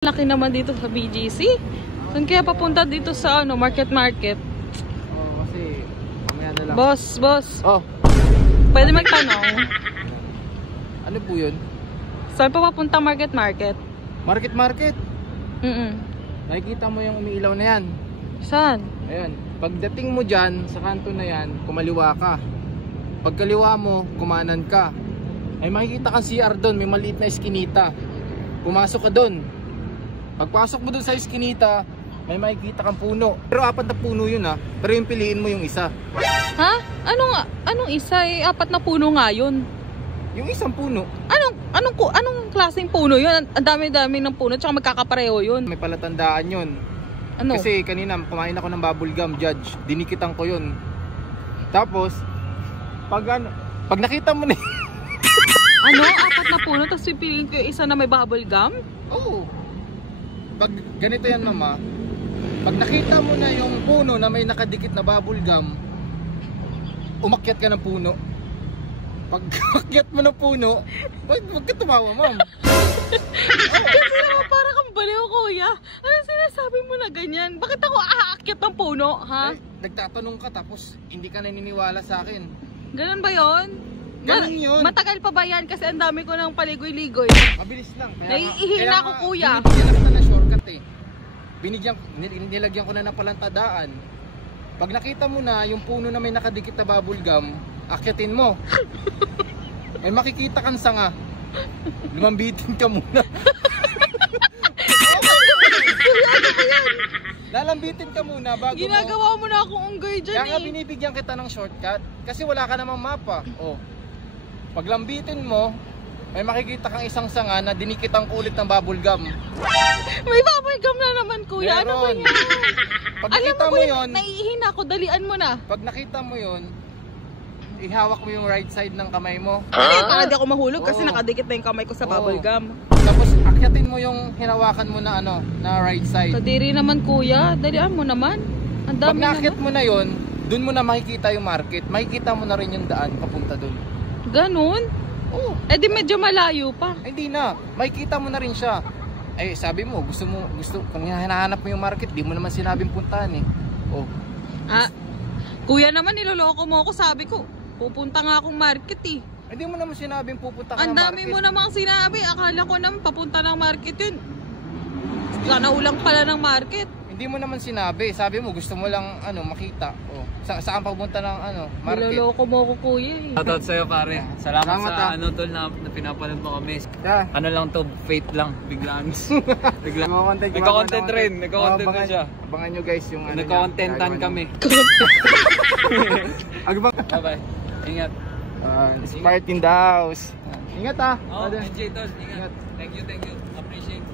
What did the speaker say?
Laki naman dito sa BGC. Saan kaya papunta dito sa market? Oh, kasi mamaya na lang. Boss. Oh, Pwede magtanong. ano po yun? Saan pa papunta market? Market. Mm. Nakikita mo yung umiilaw na yan. Saan? Ayan. Pagdating mo dyan, sa kanto na yan, kumaliwa ka. Pagkaliwa mo, kumanan ka. Ay makikita kang CR doon, may maliit na eskinita. Pumasok ka doon. Pagpasok mo doon sa eskinita, may makikita kang puno. Pero 4 na puno yun ha. Pero yung piliin mo yung isa. Ha? Anong isa? 4 na puno nga yun. Yung isang puno. Anong klaseng puno yun? Ang dami-dami ng puno, tsaka magkakapareho yun. May palatandaan yun. Ano? Kasi kanina kumain ako ng bubble gum, Judge. Dinikitan ko yun. Tapos, pag nakita mo na 4 na puno, tapos pipiliin ko yung isa na may bubble gum? Oo. Pag ganito yan, mama, pag nakita mo na yung puno na may nakadikit na bubble gum, umakyat ka ng puno. Pag umakyat mo ng puno, wag ka tumawa, ma'am. Kasi naman para kang baliw, kuya. Anong sinasabi mo na ganyan? Bakit ako aakyat ng puno, ha? Nagtatanong ka tapos hindi ka naniniwala sa akin. Ganun ba yon? Ganun yun. Matagal pa ba yan? Kasi ang dami ko ng paligoy-ligoy. Mabilis lang. Naiihina ako, kuya. Binigyan na ng shortcut eh. Nilagyan ko na ng palantadaan. Pag nakita mo na yung puno na may nakadikit na bubble gum, akyatin mo. May makikita kang sanga. Lumambitin ka muna. Lalambitin ka muna bago Ginagawa mo na akong unggoy dyan. Kaya nga binibigyan kita ng shortcut kasi wala ka namang mapa. Oh. Paglambitin mo, may makikita kang isang sanga na dinikitang kulit ng bubble gum. May bubble gum na naman, kuya. Ano ba Meron. yan? Pag Alam nakita mo, mo yun, naiihina ako. Dalian mo na. pag nakita mo yun, ihawak mo yung right side ng kamay mo. Para di ako mahulog kasi Oo. nakadikit na yung kamay ko sa bubble Oo. gum. Tapos akyatin mo yung hinawakan mo na na right side. Kadiri naman, kuya. Dalian mo naman. Ang Pag dami naakyat naman. mo na yun, dun mo na makikita yung market. Makikita mo na rin yung daan papunta dun. Ganun? Oo. Eh di medyo malayo pa. Ay, hindi na. Makikita mo na rin siya. Eh, sabi mo, kung hinahanap mo yung market, di mo naman sinabing puntahan eh. Oh. Kuya naman, niloloko mo ako. Sabi ko, pupunta nga akong market eh. Hindi mo naman sinabing pupunta ka Ang ng dami market. mo namang sinabi. Akala ko naman papunta ng market yun. Sana ulang pala ng market. Hindi mo naman sinabi. Sabi mo, gusto mo lang makita. Oh. Saan papunta ng market? Niloloko mo ako, kuya eh. Shoutout sa'yo, pare. Salamat Salamat, sa tol na pinapanood mo kami. Yeah. Ano lang to, fate lang, biglaan. Biglaan. Nagko-content Nagko-content rin, nagko-content abangan, na siya. Abangan nyo guys yung Nagko-contentan niya, kami. Agbang. Bye-bye. Ingat. Inspired in the house. Ingat ah. Oh, Brother. enjoy tol. Ingat. Ingat. Thank you. Appreciate.